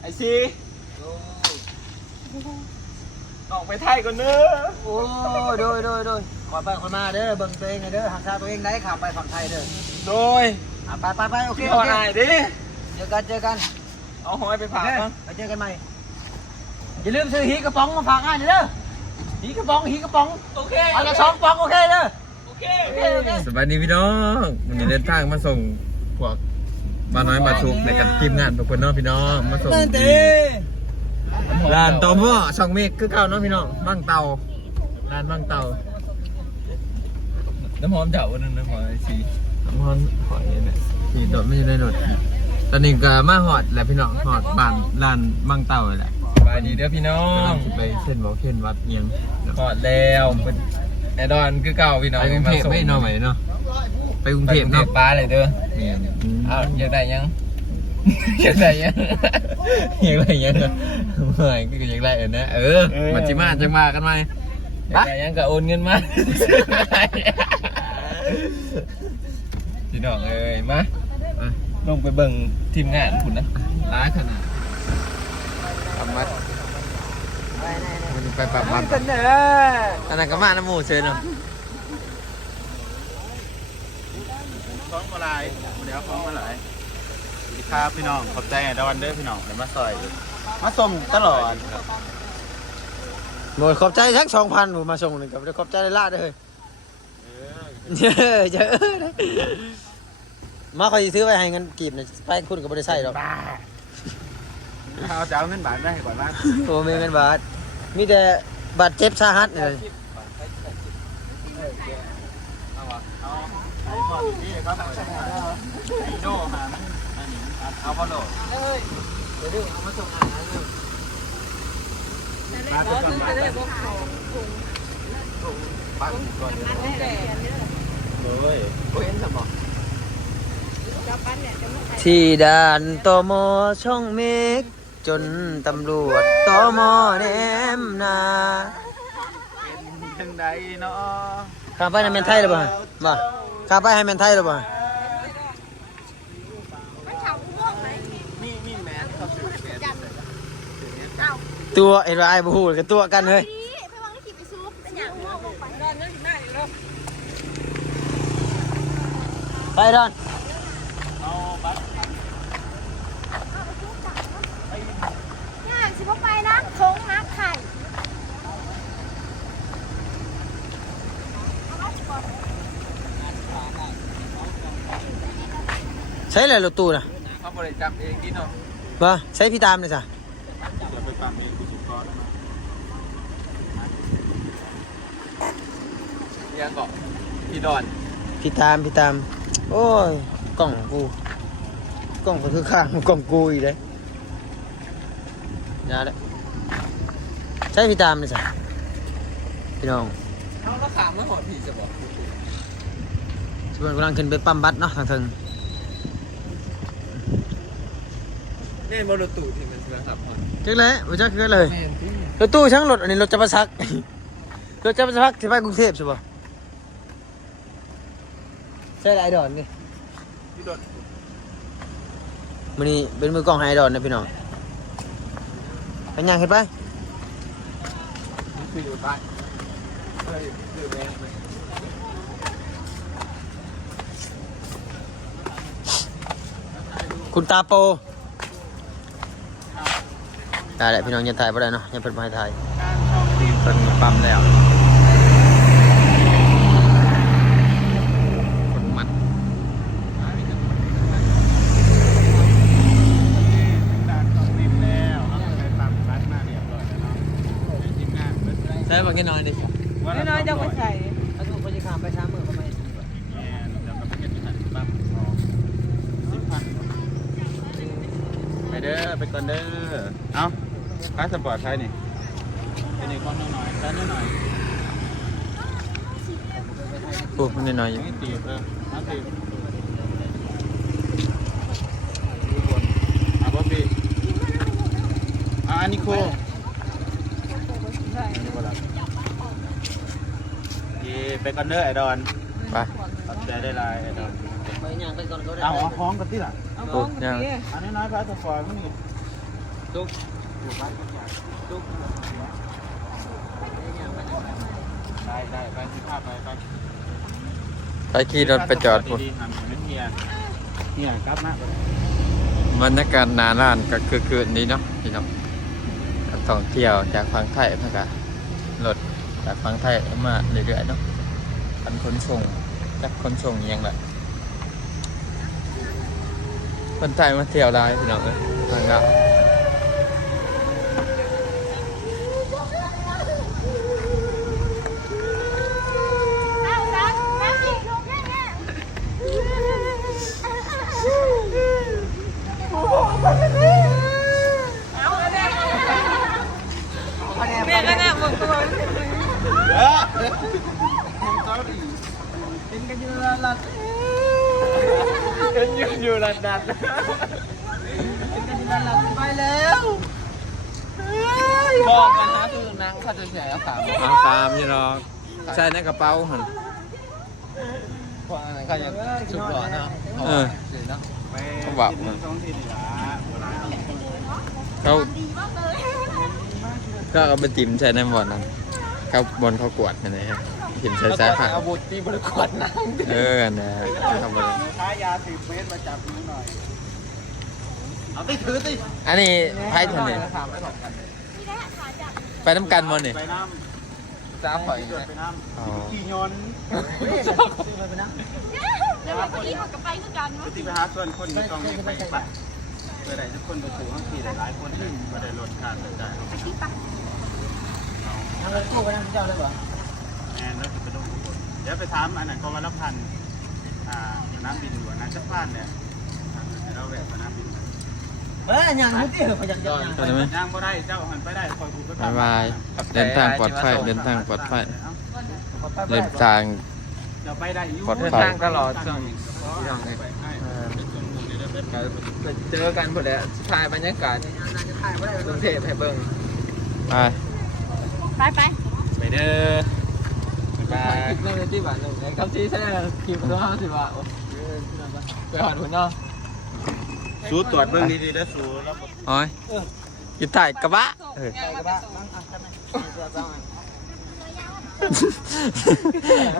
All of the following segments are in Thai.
ไอซีออกไปไทยก่อนเนอะโอ้ยโดยโดยโดยขอไปคนมาเด้อเบิ่งตัวเองหน่อยเด้อหักษาตัวเองได้ขับไปฝั่งไทยเด้อโดยอะไปไปไปโอเคพี่โอออนเคไอดิ เจอกันเจอกันเอาหอยไปโอฝากเคมั้งไปเจอกันใหม่อย่าลืมซื้อฮีกระป๋องมาฝากง่ายเด้อฮีกระป๋องฮีกระป๋องโอเค เอาละสองป๋องโอเคเด้อโอเคโอเคโอเค สวัสดีพี่น้องวันนี้เดินทางมาส่งพวก บ้านน้อยมาทุกในกับทีมงานทุกคนเน้องพี่น้องมาส่งที่ร้านตอมอช่องเมฆคือเก่าเนาะพี่น้องบ้างเตาร้านบ้างเตาน้ำหอมเจ้าวันนึงน้ำหอมไอซีน้ำหอมหอยเนี่ยที่โดดไม่ได้โดดตอนนี้ก็มาหอดแหละพี่น้องหอดบ้านร้านบ้างเตาเลยแหละไปดีเด้อพี่น้อกำลังงสิไปเส้นบอกเส้นวัดเอียงกอดแล้วเป็นไอดอนคือเก่าพี่น้องไปกรุงเทพไม่นอนไหมเนาะ ไปกรุงเทพเทเนาะพป้าเลยเด้อเนี่ยอ้าวอยากได้ยังอยากได้ยังยังไรยังอะไม่ก็ยังไรเออนะเออเออมันจิมาจะมากันไหมอยากได้ยังก็โอนเงินมาพี่น้องเอ้ยมาอะลงไปเบิ่งทีมงานคุณนะร้ายขนาดทำมัดมันไปปรับมันกันเด้ออันนั้นก็มาน้ำหมูเชยเนาะ ฟ้องมาลายเดี๋ยวฟ้องมาหลายสวัสดีครับพี่น้อง ขอบใจไอ้ดอนเด้อพี่น้องเดี๋ยวมาซอยมาส่งตลอดหมดขอบใจทั้งสองพันผมมาส่งหนึ่งกับขอบใจได้ลาดเลยเจอเจอมาคอยซื้อไปให้เงินกีบเนี่ยไปคุณกับบริษัทหรอกบ้าเอาจะเอาเงินบาทได้ก่อนนะโอ้มีเงินบาท มีแต่บาดเจ็บสาหัสเลยเอาวะเอา ไอ้พอดีนี่ครับไอ้โดมาอันนี้เอาพอโหลดเดี๋ยวดูเอามาส่งอาหารเลยมาทุกคนมาปักก่อนเลยโอ้ยเห็นสมองที่ด่านตมช่องเมฆจนตำรวจตมแนมนาเป็นจังใดเนาะข้าไปให้แมนไทยหรือเปล่าบ่ ข้าไปให้แมนไทยหรือเปล่ามีมีแมนเขาสื่อแมนตัวเอ็นไอบูฮูกับตัวกันเฮ้ยนี่ไปวางในขีดไปซุปเป็นอย่างงอกลงไปดอนนั่นหน้าอยู่แล้วไปดอนเอาบัตรย่างสิพกไปนะโค้งนักไข่ ใช้อะไรรถตู้นะเขาบริจาคเองที่เนาะบ่ใช้พี่ตามเลยจ้ะเราไปตามเองกูสุกก้อนมายังเกาะพี่ดอนพี่ตามพี่ตาม โอ้ยกล้องกูกล้องก็คือข้างกล้องกูอีกเลยอย่าเลยใช้พี่ตามเลยจ้ะพี่น้องเขาราคาไม่หอดพี่จะบอกชวนกำลังขึ้นไปปั๊มบัตรเนาะทางเทิง แม่นบรตู่ที่มันนะครับจักเลยบ่จักคือเลยแม่นที่รถตู้ช่างรถอันนี้รถจะมาซัก รถจะมาซักที่ไปกรุงเทพใช่ปะใช่ไอดอนนี่พี่โดนมันนี่เป็นมือกล้องไอดอนนะพี่น้องไปย่างขึ้นไปคืออยู่ใต้เคยอยู่แม่ไหมคุณตาโป ได้แหละพี่น้องยันถ่ายไปได้เนาะยันเป็นไม้ถ่ายเป็นปั๊มแล้วคนมัดด่านของริมแล้วเอาไปตามบัตรมาเรียบร้อยแล้วเนาะทีมงานเบิดใช่ปะแค่น้อยดิไม่น้อยจะไปใส่ถ้าถูกคนจะขามไปช้ามือเข้ามาแล้วก็ไปเก็บที่หันปั๊บสองสิบพันไปเด้อ ไปก่อนเด้อ เอา พาสปอร์ตใครนี่เป็นอีกคนหน่อยๆแค่หน่อยโอ้มันน้อยๆอๆยู่นี่ตีบเออมาตีบดูบนอะบ๊อบบี้อะอันนี้โคอันนี้บ่ล่ะเย่ไปก่อนเด้อไอดอนไปขอบใจได้หลายไอดอนไปย่างไปก่อนก็ได้เอาเอาคล้องกันที่ล่ะโอ้ย่างอันนี้น้อยพาสปอร์ตมันนี่ ตุ๊ก ได้ได้ไปสิพาพไปไปไปขี่รถไปจอดพุ่นดีๆทำเหมือนเฮียเฮียกลับมา บรรยากาศหนาร้านก็คือคืนนี้เนาะพี่น้องก็ท่องเที่ยวจากฝั่งไทยเพื่อกะรถจากฝั่งไทยมาเรื่อยๆเนาะคันขนส่งจากขนส่งอิหยังแหละคนไทยมาเที่ยวได้พี่น้องเอ้ยทางก็เอารักรักอีกลูกแค่เนี้ย เป็นอยู่อยู่ระดับ ไปแล้ว บอ กกันนะคือนางเขาจะแฉเอาขาเอาตามนี่หรอกใส่ในกระเป๋าหันเพราะอันนั้นเขาจะชุบหล่อเนาะเออสิเนาะไปเขาบอกกินสองที่นี่ละโบราณเขาดีมากเลยก็เอาไปจิ้มใส่ในบ่อนนั้นเขาบอลเขากวดนั่นเองครับจิ้มใส่สายผ่านอาวุธที่บริกรนางเออนะเขาบอลค้ายาสิบเมตรมาจับมือหน่อยเอาติถือติอันนี้ไพ่ทนนี่ถามไม่บอกกันนี่ได้ขาจับ ไปน้ำกันมอนี่ไปน้จ้าำข่อยจดไปน้อ๋อำขี่ยนต์เดี๋ยววันนี้เขากับไปคือกันปฏิบัติหาส่วนคนที่ต้องไปไปเพื่อใดทุกคนประตูห้องขี่หลายๆคนไม่ได้ลดค่าใช้จ่ายไปที่ปะทางรถตู้ไปนั่งเจ้าเลยเหรอแอนแล้วจะไปลงทุกคนเดี๋ยวไปถามอันนั้นก็วันละพันอ่าสนามบินหลวงนะจะพลาดเนี่ยเราแวะสนามบิน เฮ้ยอย่างมุดที่เหรอพยักยักยักไปได้ไหมย่างก็ได้ เจ้าหันไปได้คอยผูกก็บายบาย เดินทางปลอดภัย เดินทางปลอดภัย เดินทางจะไปได้อยู่ปลอดภัเดิยนทางตลอดช่วงนี้เจอกันหมดแล้วถ่ายบรรยากาศกรุงเทพให้เบิ่งไป ไปไปไปเด้อไปคลิปนึงในที่บ้านหนึ่งในคำชี้ใช่ไหมคลิปตัวห้าสิบบาทไปหอดหุ่นเนาะ สูตรตรวจเบื้องดีๆแล้วสู้แล้วโอ้ยอยู่ใต้กระบะเออ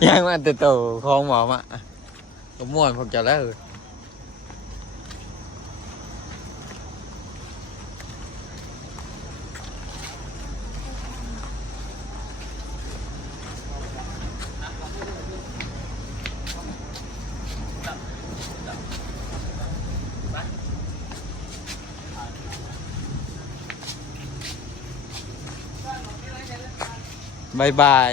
ยังมันติดตัวของหมอมะก็ม่วนพวกเจ้าแล้วเออ บายบาย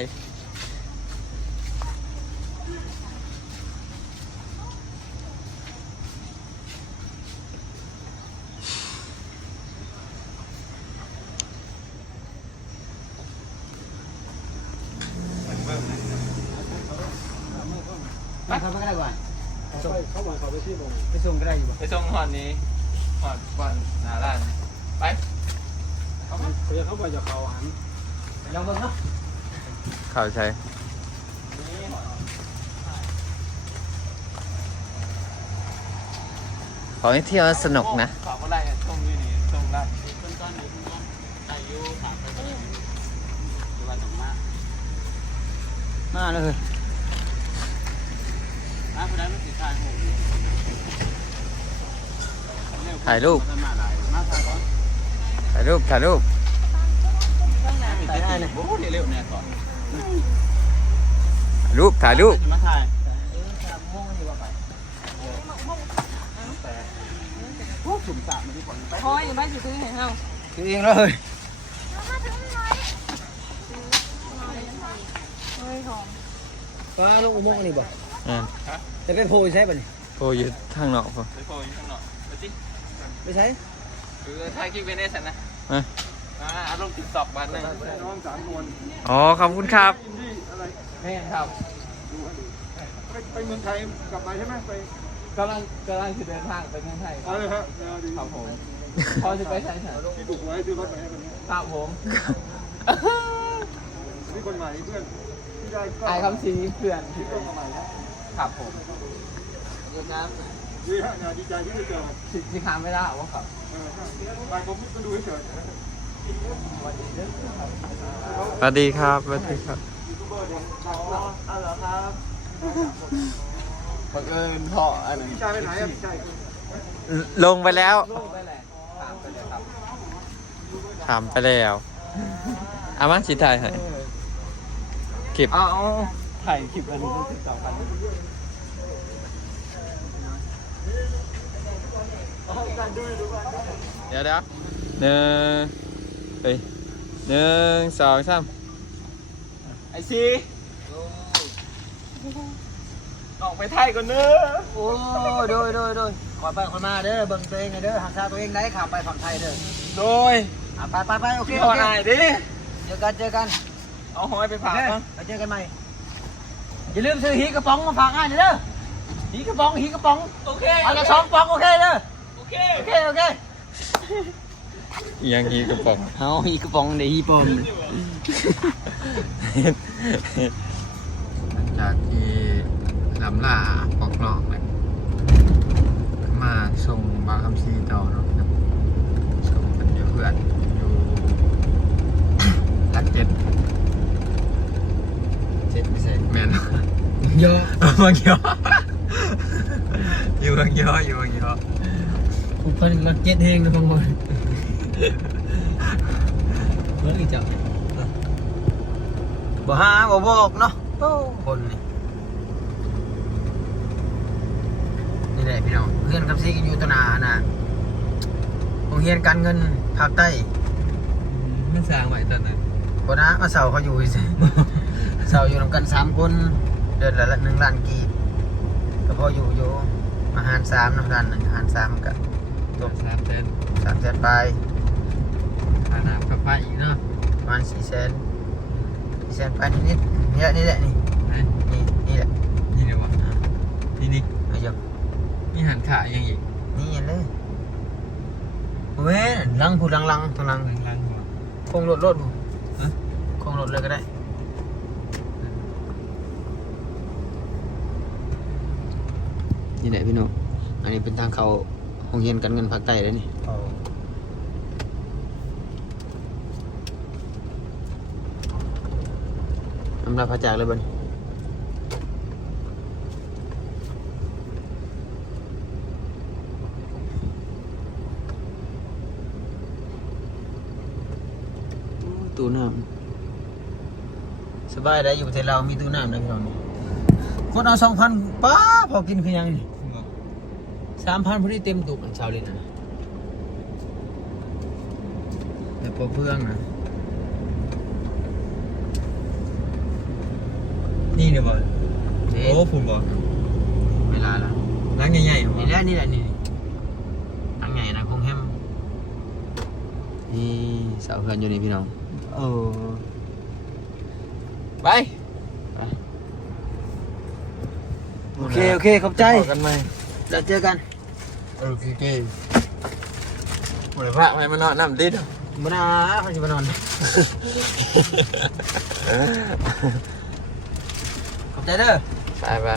ไปเขาไม่ได้ก่อนเขาบอกเขาไปที่ลงไปส่งก็ได้อยู่ไปส่งหอดนี้หอดบอลหน้าร้านไปลองเบิ่งเนาะ ข้าใจขอให้เที่ยวสนุกนะ ฝากก็ได้ส่งอยู่นี่ส่งได้ต้นต้นหนึ่งต้นอายุฝากไปเลยดูว่าตรงมามาเลยอะคนนั้นมันติดทางหูถ่ายรูปมาหลายมาถ่ายก่อนถ่ายรูป ถ่ายรูปไปได้เลยโอ้โหเร็วๆเนี่ยก่อนถ่าย รูปถ่ายรูปมาถ่ายโอ้สุ่มสามมาที่ก่อนไปพออยู่บ้านสิซื้อให้เฮาคือเองเลยมาถึงหน่อยเฮ้ยหอมว่าลงอุโมงค์นี่บ่อ่าจะไปโพยใช่ป่ะนี่โพอยู่ทางนอกพอไปโผล่อยู่ข้างนอกไปสิไม่ใช่คือถ่ายคลิปเวเนสนะอะ อ่าอารมณ์ติดตอกบ้านหนึงน้องสามคนอ๋อขอบคุณครับแม่ครับไปเมืองไทยกลับมาใช่ไหมไปกำลังกำลังจะเดินทางไปเมืองไทยคเอารับเลยครับครับผมพอจะไปใช้ฉันที่บุกไว้ซื้อรถไปให้คนนี้ครับผมนี่คนใหม่เพื่อนที่ได้ก็ไอ้คำซีเพื่อนที่ก็มาใหม่นะครับผมเดี๋ยวครับสิสิขามไม่ได้หรอวะครับ สวัสดีครับสวัสดีครับเอาเหรอครับบังเอิญเพาะอันนั้นลงไปแล้ว ลงไปแหละถามไปเลยครับถามไปแล้วอามาชิดถ่ายให้คลิปเอาเอาถ่ายคลิปอันนี้ติดต่อกันเดี๋ยวเดี๋ยวหนึ่งเฮ้ยหนึ่งสองสามไอซีออกไปไทยก่อนเนอะโอ้โดยโดยโดยขอไปขอมาเด้อเบิ่งตัวเองให้เด้อหักษาตัวเองได้ขับไปฝั่งไทยเด้อโดยอะไปไปไปโอเคพี่โอออนเคไลน์ดิ เจอกันเจอกันเอาหอยไปฝากโอเคนะไปเจอกันใหม่อย่าลืมซื้อหีกระป๋องมาฝากง่ายเด้อหีกระป๋องหีกระป๋องโอเค เอาละสองป๋องโอเคเด้อโอเค โอเคโอเค ยังฮีกระป๋องเอาหีกระป๋องเดี๋ยวหีปมจากที่ลำลาปอกนอกเลยมาส่งบางคำซีต่อเนาะครับส่งเป็นอยู่เพื่อนอยู่รักเจ็ดเจ็ดไม่ใช่แมนเยอะบางยออยู่บางยออยู่บางยอผมเพิ่นรักเจ็ดเฮงนะบางคน เฮ้ยจับบ่หาบ่บอกเนาะโอ้คนนี่นี่แหละพี่น้องเพื่อนกับซีกันอยู่ตวหนานะโรงเรียนการเงินภาคใต้มันสร้างไว้ตอนนั้นบนะมาเสาเขาอยู่สิเสาอยู่นำกันสามคน เดือนละละหนึ่งล้านกีบก็พออยู่อยู่อาหารสามเนาะด้านหนึ่งอาหารสามก็ตกสามเซนสามแสนปลายขนาดกับไฟอีกเนาะประมาณสี่แสนสี่แสนปลายนิดๆนี่แหละนี่แหละนี่ไหนนี่นี่แหละนี่เลยวะนี่นี่เอายกนี่หันขายังอีกนี่เลยเว้ยลังพูดลังลังทางลังล่างๆหัวคงรถรถบุฮะคงรถเลยก็ได้นี่แหละพี่น้องอันนี้เป็นทางเขาโรงเรียนการเงินภาคใต้เลยนี่ น้ำลายพระจากเลยบนตู้น้ำสบายได้อยู่ประเทศเราวมีตู้น้ำนะพี่น้องคนเอาสองพันป้าพอกินคือยังนี่สามพันพอดีเต็มตุกอันเช้าเลยนะแต่พอเพื่องนะ นี่ เนี่ยวะเอ๊ะโอ้ผมบอกเวลาละล้างใหญ่ๆเหรอนี่แหละนี่แหละนี่ตั้งไงนะคงแฮมนี่เสาเพื่อนอยู่นี่พี่น้องโอ้ไปโอเคโอเคขอบใจต่อกันไหมแล้วเจอกันโอเคโอเคหมดพระไม่มานอนน้ำติดมานาเขาจะมานอน ขอบใจเด้อ ไปไป